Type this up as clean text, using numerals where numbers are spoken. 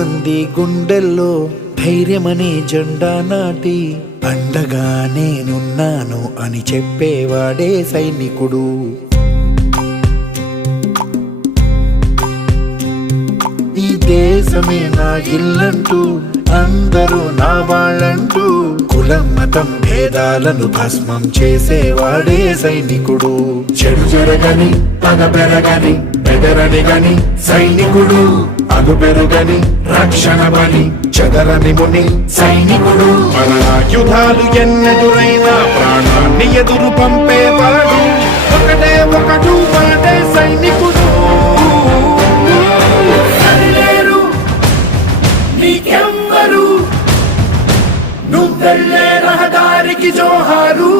మంది గుండెల్లో ధైర్యమనే జెండా నాటి అండగా నేనున్నాను అని చెప్పేవాడే సైనికుడు. ఈ దేశమే నా ఇల్లంటూ అందరూ నా వాళ్ళంటూ కులం మతం భేదాలను భస్మం చేసేవాడే సైనికుడు. చెడు జరగని పగ పెరగని బెదరని గని సైనికుడు, అగు పెరుగని రక్షణ బలి చెదరని ముని సైనికుడు. మన ఆయుధాలు ఎన్నెదురైనా ప్రాణాన్ని ఎదురు పంపేవాడు ఒకటే ఒకడు వాడే సైనికుడు. నీకెవ్వరు నువ్వెళ్ళే రహదారికి జోహారు.